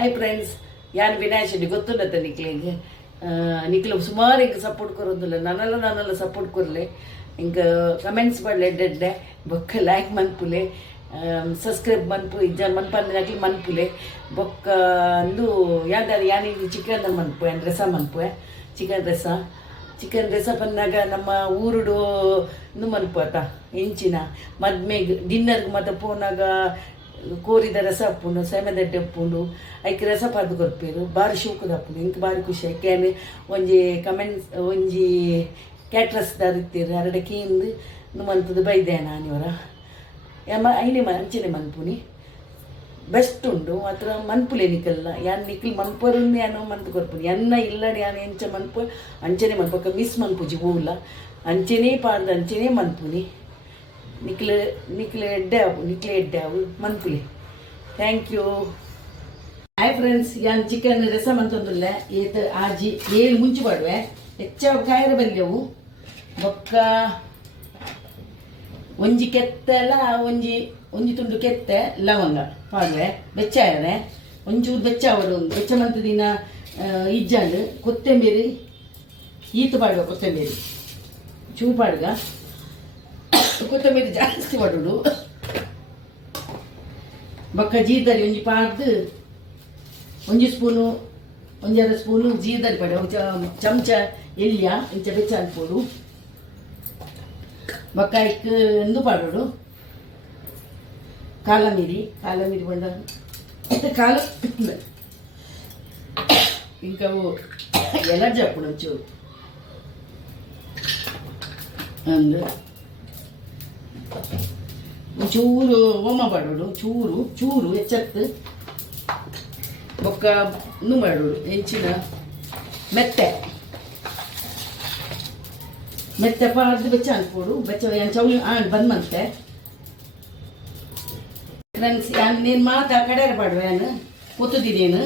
Hi friends, ಯಾನ್ ವಿನಾಯಕ್ ಶೆಟ್ಟಿ ಗೊತ್ತುಂಡತ ನಿಕ್ಲಿಗೆ ನಿಕ್ಲು ಸುಮಾರು ಹಿಂಗೆ ಸಪೋರ್ಟ್ ಕೊರೋದಿಲ್ಲ. ನನ್ನೆಲ್ಲ ಸಪೋರ್ಟ್ ಕೊರಲೆ ಹಿಂಗೆ ಕಮೆಂಟ್ಸ್ ಮಾಡಲೆ ಎಡ್ಡೆ ಬೊಕ್ಕ ಲೈಕ್ ಮನ್ಪುಲೆ ಸಬ್ಸ್ಕ್ರೈಬ್ ಮನ್ಪು ಇಜ್ಜ ಮನ್ಪಂದಿನಾಗ್ಲಿ ಮನ್ಪುಲೆ ಬೊಕ್ಕ ಅಂದು ಯಾನಿಗೆ ಚಿಕನ್ ಮನ್ಪು ರೆಸ ಮನ್ಪು ಚಿಕನ್ ರೆಸ ಬಂದಾಗ ನಮ್ಮ ಊರುಡು ಮನ್ಪು ಆತ ಹೆಂಚಿನ ಮದ್ಮೆಗೆ ಡಿನ್ನರ್ಗೆ ಮತ್ತೆ ಪೋನಾಗ ಕೋರಿದ ರಸ ಹಾಪುಂಡು ಸೆಮೆದಡ್ಡೆ ಉಪ್ಪುಂಡು ಐಕೆ ರಸ ಪಾರ್ದು ಕೊರ್ಪೇರು ಬಾರಿ ಶೂಕದ ಹಾಪುಂಡು ಇಂಕ ಬಾರಿ ಖುಷಿ ಆಯ್ಕೆ ಒಂಜಿ ಕಮೆಂಟ್ಸ್ ಒಂಜಿ ಕ್ಯಾಟ್ರಸ್ ದಾರಿತ್ತೀರು ಅರಡೆ ಕೀಂದು ಮನ್ಪುದು ಬೈದೆ ನಾನಿವರ ಐನೇ ಅಂಚನೆ ಮನ್ಪುನಿ ಬೆಸ್ಟ್ ಉಂಡು ಮಾತ್ರ ಮನ್ಪುಲೆ ನಿಕಲ್ಲ ಯಾನ್ ನಿಖಿಲ್ ಮನ್ಪರುನ್ನೆ ಯಾನೋ ಮನ್ಪು ಕೊರ್ಪುನಿ ಎನ್ನ ಇಲ್ಲಡೆ ಯಾನು ಎಂಚ ಮನ್ಪು ಅಂಚನೆ ಮನ್ಪಕ್ಕ ಮಿಸ್ ಮನ್ಪುಜಿ ಹೂಲ್ಲ ಅಂಚನೆ ಪಾಡ್ದು ಅಂಚನೆ ಮನ್ಪುನಿ ನಿಕ್ಲೆ ಎಡ್ಡೆ ಅವು ಮನ್ಪುಲೆ. Thank you. ಹಾಯ್ ಫ್ರೆಂಡ್ಸ್, ಯಾನ್ ಚಿಕನ್ ರಸ ಮಂತೊಂದುಲ್ಲ ಏತ ಆಜಿ ಏಳು ಮುಂಚೆ ಪಾಡುವೆ ಹೆಚ್ಚ ಕಾಯಿರ ಬಲ್ಲೆವು ಬೊಕ್ಕ ಒಂಜಿ ಕೆತ್ತಲ ಒಂಜಿ ತುಂಡು ಕೆತ್ತೆ ಲವಂಗ ಪಾಡುವೆ ಬೆಚ್ಚಾಯರೆ ಒಂಚೂರು ಬೆಚ್ಚಾವಡು ಬೆಚ್ಚ ಮಂತ ದಿನ ಇಜ್ಜಂಡು ಕೊತ್ತಂಬರಿ ಈತು ಪಾಡುವ ಕೊತ್ತಂಬರಿ ಚೂ ಪಾಡ್ಗ ಕೊತ್ತಂಬರಿ ಜಾಸ್ತಿ ಮಾಡುಡು ಬೊಕ್ಕ ಜೀರ್ದರಿ ಒಂಜಿ ಪಾಡ್ದು ಒಂಜರ ಸ್ಪೂನು ಜೀರ್ದರಿ ಪಾಡು ಚಮಚ ಎಲ್ಯ ಇಂಚ ಬೆಚ್ಚ ಅನ್ಪೋಡು ಬೊಕ್ಕ ಇಕ್ ಎಂದು ಪಾಡೋಡು ಕಾಲಮೀರಿ ಬಂಡ ಕಾಲ ಇಂಕವು ಎಲ್ಲ ಜಪ್ಪುಡು ಒಂಚೂರು ಅಂದು ಚೂರು ಓಮ ಪಾಡೋಡು ಚೂರು ಎಚ್ಚತ್ತು ಬೊಕ್ಕ ಮಾಡೋಡು ಹೆಂಚಿನ ಮೆತ್ತೆ ಪಾಡ್ದು ಬೆಚ್ಚ ಅನ್ಪೋಡು ಬೆಚ್ಚ ಚೌಲಿ ಬಂದ್ ಮಂತೆ ಫ್ರೆಂಡ್ಸ್ ನೀನು ಮಾತಾ ಕಡೆಯರ ಪಾಡುವೆ ನಾನು ಕೊತ್ತುದಿನೇನು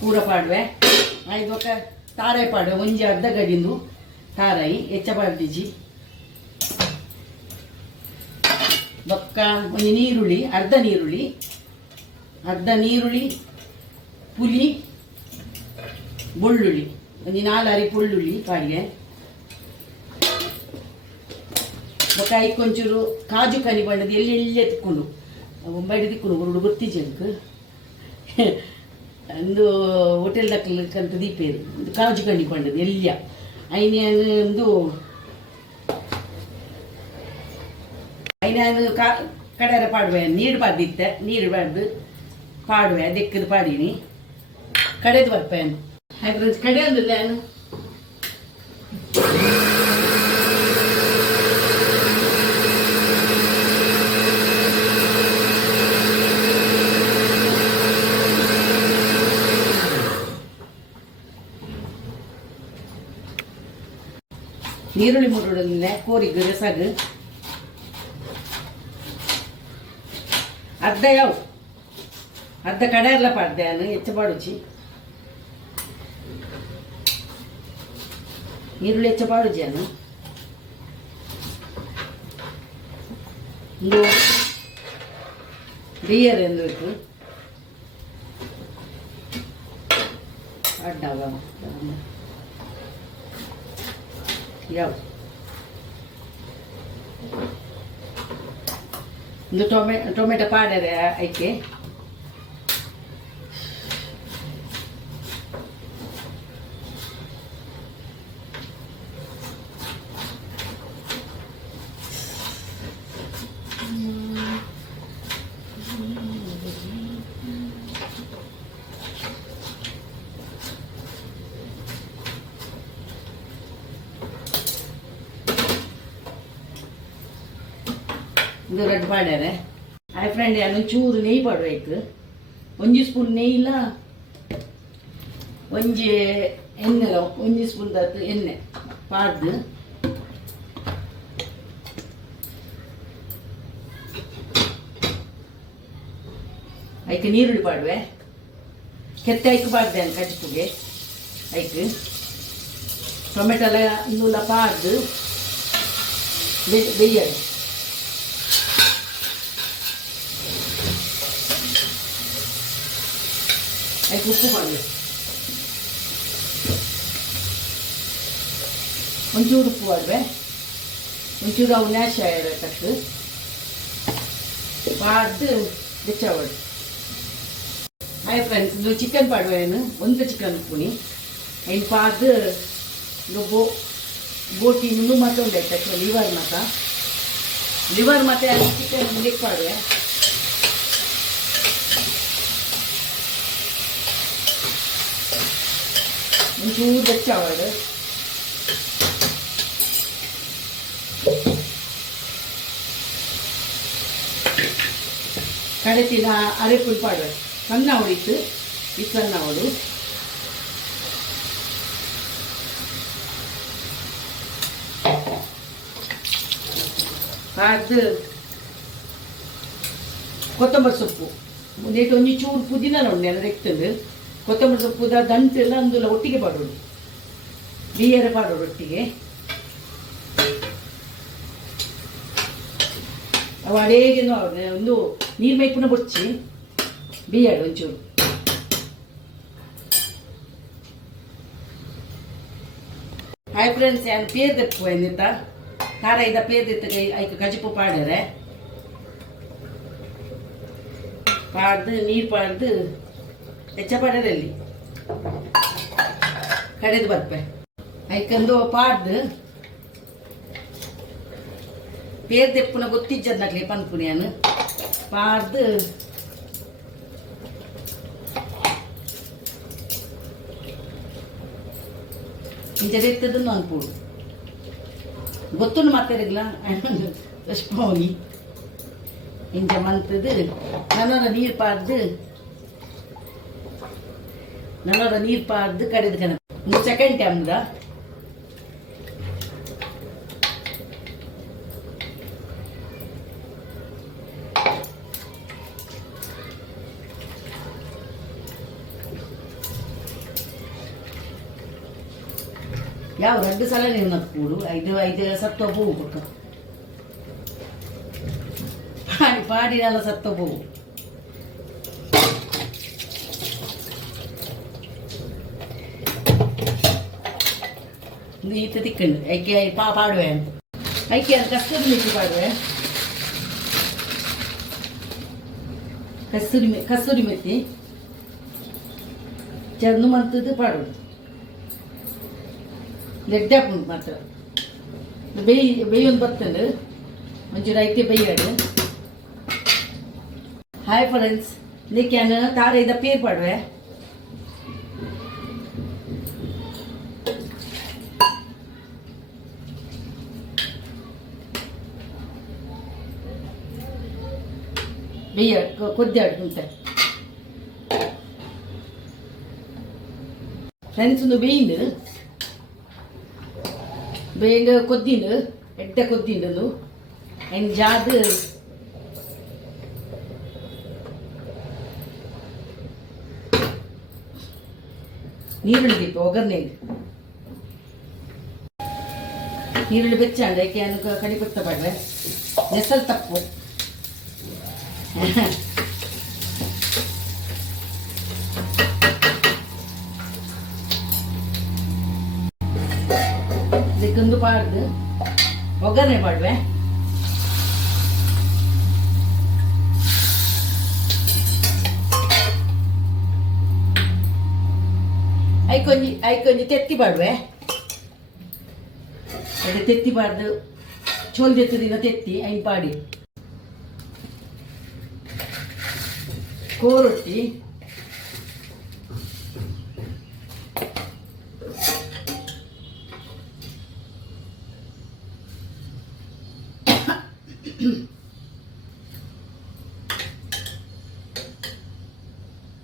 ಪೂರ ಪಾಡುವೆ ಆಯ್ತು ಬೊಕ್ಕ ತಾರಾಯಿ ಪಾಡುವೆ ಒಂಜಿ ಅರ್ಧ ಗಡಿಂದು ತಾರಾಯಿ ಹೆಚ್ಚ ಪಾಡ್ದಿಜಿ ಬೊಕ್ಕ ಒಂಜಿ ನೀರುಳ್ಳಿ ಅರ್ಧ ನೀರುಳ್ಳಿ ಪುಲಿ ಬೆಳ್ಳುಳ್ಳಿ ಒಂಜಿ 4 ಅರಿ ಬೆಳ್ಳುಳ್ಳಿ ಪಾಡಿಗೆ ಬೊಕ್ಕ ಐಕೊಂಚೂರು ಕಾಜು ಕನಿ ಬಣ್ಣದ ಎಲ್ಲಿ ತಿಕ್ಕೊಂಡು ಬಡಿ ತಿಕ್ಕೊಂಡು ಹುರುಡು ಗೊತ್ತಿಜಂಕ್ ಒಂದು ಹೋಟೆಲ್ ದಕ್ಕಂತ ದೀಪೇರು ಕಾಜು ಕನಿ ಬಣ್ಣದ ಎಲ್ಲಿಯ ಒಂದು ಕಡೆಯರ ಪಾಡುವೆ ನೀರು ಬಾರ್ದು ಪಾಡುವೆ ದೆಕ್ಕದು ಪಾಡೀನಿ ಕಡೆದು ಬರ್ಪೇನು ಹಾಗೆ ಕಡೆ ಒಂದು ನಾನು ನೀರುಳ್ಳಿ ಮುರುಡಲ್ಲ ಕೋರಿಗೆ ರಸಾಗ ಅರ್ಧ ಕಡೆ ಎಲ್ಲ ಪಾಡ್ದೆ ನಾನು ಹೆಚ್ಚು ಪಾಡುಚಿ ನೀರುಳ್ಳಿ ಹೆಚ್ಚು ಪಾಡುಜಿ ನಾನು ಒಂದು ಬಿಯರ್ ಎಂದು ಇತ್ತು ಅಡ್ಡಾಗ ಒಂದು ಟೊಮೆಟೊ ಪಾಡರೆ ಐಕೆ ಇದು ರೆಡ್ ಪಾಡ್ಯಾರೆ. ಹಾಯ್ ಫ್ರೆಂಡ್, ನಾನು ಚೂರು ನೆಯ್ಯಿ ಪಾಡ್ಬೇಕು. ಒಂಜಿ ಸ್ಪೂನ್ ನೆಯ್ಯಿ ಇಲ್ಲ ಒಂಜಿ ಎಣ್ಣೆಲ್ಲ ಒಂಜಿ ಸ್ಪೂನ್ ದಾತು ಎಣ್ಣೆ ಪಾಡ್ದು ಐಕೆ ನೀರುಳ್ಳಿ ಪಾಡುವೆ ಕೆತ್ತೆ ಐಕೆ ಪಾಡ್ದೆ ಅಂತ ಕಚ್ಪುಗೆ ಐಕೆ ಟೊಮೆಟೊ ಎಲ್ಲ ಇನ್ನೂಲ ಪಾಡ್ದು ಬೇಯ್ಯದು ಅದಕ್ಕೆ ಉಪ್ಪು ಮಾಡಬೇಕು, ಒಂಚೂರು ಉಪ್ಪು ಮಾಡುವೆ, ಒಂಚೂರು ಅವು ನ್ಯಾಶ ಕಟ್ಟು ಪಾಡ್ದು ಬೆಚ್ಚವಾಡು. ಹಾಯ್ ಫ್ರೆಂಡ್ಸ್, ಇದು ಚಿಕನ್ ಪಾಡುವೇನು ಒಂದು ಚಿಕನ್ ಉಪ್ಪುನಿ ಐನು ಪಾಡ್ದು ಬೋಟಿ ಇನ್ನೂ ಮತ್ತೆ ಒಂದು ಆಯ್ತು ಲಿವರ್ ಮತ್ತೆ ಚಿಕನ್ ಮಿಕ್ ಮಾಡುವೆ. ಒಂಚೂರು ಬೆಚ್ಚವಾಡು, ಕಡೆತಿನ ಅರೆಪುಲ್ ಪಾಡುವೆ. ಸಣ್ಣ ಹೊಡಿತು ಈ ಸಣ್ಣ ಹೊಡು ಅದು ಕೊತ್ತಂಬರಿ ಸೊಪ್ಪು ನೇಟು ಒಂಜಿ ಚೂರು ಪುದೀನ ಉಂಡೆ ಎಲ್ಲ ತೆಗ್ತಂದು ಕೊತ್ತಂಬರಿ ಸೊಪ್ಪುದ ದಂಟೆಲ್ಲ ಅಂದುಲ್ಲ ಒಟ್ಟಿಗೆ ಪಾಡೋಡು, ಬಿಯರ ಪಾಡೋಡು ಒಟ್ಟಿಗೆ. ಅವು ಅಡೇಗೆ ಒಂದು ನೀರು ಮೇಯ್ಪುನ ಬೊಚ್ಚಿ ಬಿಯಾಡು ಒಂಚೂರು. ಹಾಯ್ ಫ್ರೆಂಡ್ಸ್, ನಾನು ಪೇರ್ ತೆಪ್ಪು ಎಂದಿತ್ತ ಖಾರ ಇದ್ದ ಪೇರ್ ತೆತ್ತ ಐಕ ಕಜಿಪು ಪಾಡ್ಯಾರೆ ಪಾಡ್ದು ನೀರು ಪಾಡ್ದು ಹೆಚ್ಚ ಪಾಡ್ಯಾರಲ್ಲಿ ಕಡೆದು ಬರ್ಪೆ ಐಕಂದು ಪಾಡ್ದು ಪೇರ್ ತೆಪ್ಪುನ ಗೊತ್ತಿಜ್ಜದ್ನಕ್ಲಿ ಪನ್ಪುನಿಯನು ಪಾಡ್ದು ಇಂಚದೆತ್ತದನ್ನು ಅನ್ಪೂಡು ಗೊತ್ತುಂಡು ಮಾತಾಡಿಲ್ಲ ರಶ್ಮಿ ಇಂಚ ಮಂತದು ನನರ ನೀರು ಪಾಡ್ದು ಕಡೆದು ಕಣ ಸೆಕೆಂಡ್ ಟೈಮ್ದ ಯಾವ 2 ಸಲ ನೀವು ನಕ್കൂಡು 5 ಸತ್ತು ಹೋಗು ಪಕ್ಕ ಪಾಡಿನೆಲ್ಲ ಸತ್ತು ಹೋಗು. ಈತ ತಿಕ್ಕಂಡು ಐಕೆ ಪಾಡುವೆ ಐಕೆ ಅದು ಕಸ್ತೂರಿ ಮೆಥಿ ಪಾಡುವೆ, ಕಸ್ತೂರಿ ಮೆಥಿ ಚಂದು ಮಂತದ್ದು ಪಾಡೋದು ಲೆಡ್ಡೆ ಉಂಟು ಮಾತ್ರ ಬೇಯೊಂದು ಬರ್ತಂಡು ಒಂಚೂರು ಐತೆ ಬೇಯಾಡು. ಹಾಯ್ ಫ್ರೆಂಡ್ಸ್, ಇದಕ್ಕೆ ತಾರ ಇದ್ದ ಪೇರ್ ಪಾಡುವೆ. ಬೇಯ ಕೊದ್ದಾಡು ಉಂಟ ಫ್ರೆಂಡ್ಸ್. ಒಂದು ಬೇಗ ಕೊದ್ದಿಂಡು ಎಡ್ಡ ಕೊದ್ದಿಂಡು ಐನ್ ಜಾದು ನೀರುಳ್ಳಿ ದಿಪ್ಪು ಒಗ್ಗರ್ನೆಗೆ ನೀರುಳ್ಳಿ ಬೆಚ್ಚಂಡು ಏಕೆ ಅನ್ನು ಕಡಿಪತ್ತ ಬಾಡ್ರೆ ನೆಸಲ್ ತಪ್ಪು ಇದಕ್ಕೊಂದು ಪಾಡ್ದು ಒಗ್ಗರಣೆ ಮಾಡುವೆ. ಐಕೊಂಜಿ ತೆತ್ತಿ ಪಾಡುವೆ. ಅದೇ ತೆತ್ತಿ ಪಾಡ್ದು ಚೋಲ್ ತೆತ್ತದಿನ ತೆತ್ತಿ ಐನ್ ಪಾಡಿ ಕೋರೊಟ್ಟಿ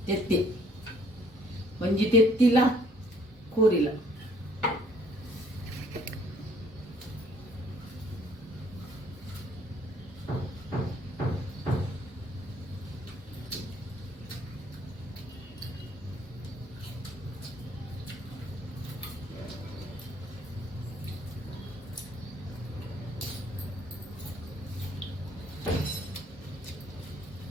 ತೆತ್ತಿ ಒಂಜಿ ತೆತ್ತಿಲ್ಲ ಕೂರಿಲ್ಲ